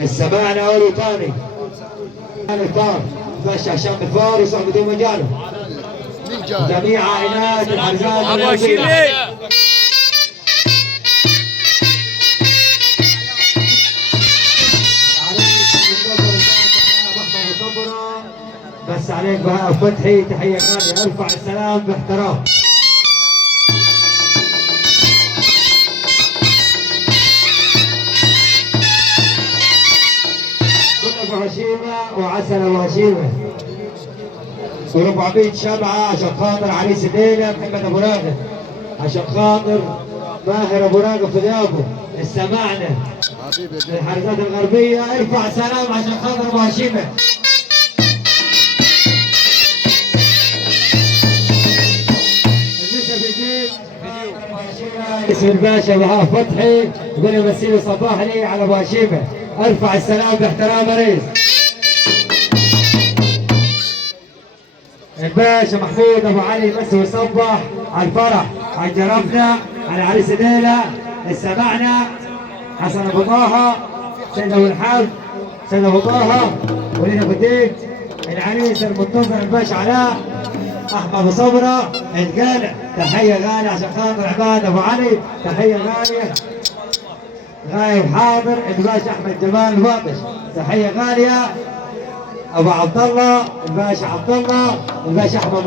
السماعنة أول وثاني الفار باشا هشام الفار وصحبه بدون مجاله جميع عائلات الحرزان ابو شيلي بس عليك بهاء فتحي تحية غالية ارفع السلام باحترام. كل ابو هشيمة وعسل ابو هشيمة و400 شمعة عشان خاطر عريس الليلة محمد ابو راغب، عشان خاطر ماهر ابو راغب في ضيافه السماعنة للحرزات الغربية ارفع سلام عشان خاطر ابو هشيمة. اسم الباشا بهاء فتحي يقول يمسيني صباح لي على ابو هشيمه ارفع السلام باحترام ريس. الباشا محمود ابو علي يمسي ويصبح على الفرح على جرفنا على عريس الليله السمعنا حسن ابو طه سيد ابو الحاج سيد ابو طه وليد ابو ديك العريس المنتظر الباشا علاء احمد ابو صبره القالع تحيه غاليه عشان خاطر عباد ابو علي تحيه غاليه غايب حاضر الباشا احمد جمال الواطش تحيه غاليه ابو عبد الله الباشا عبد الله الباشا احمد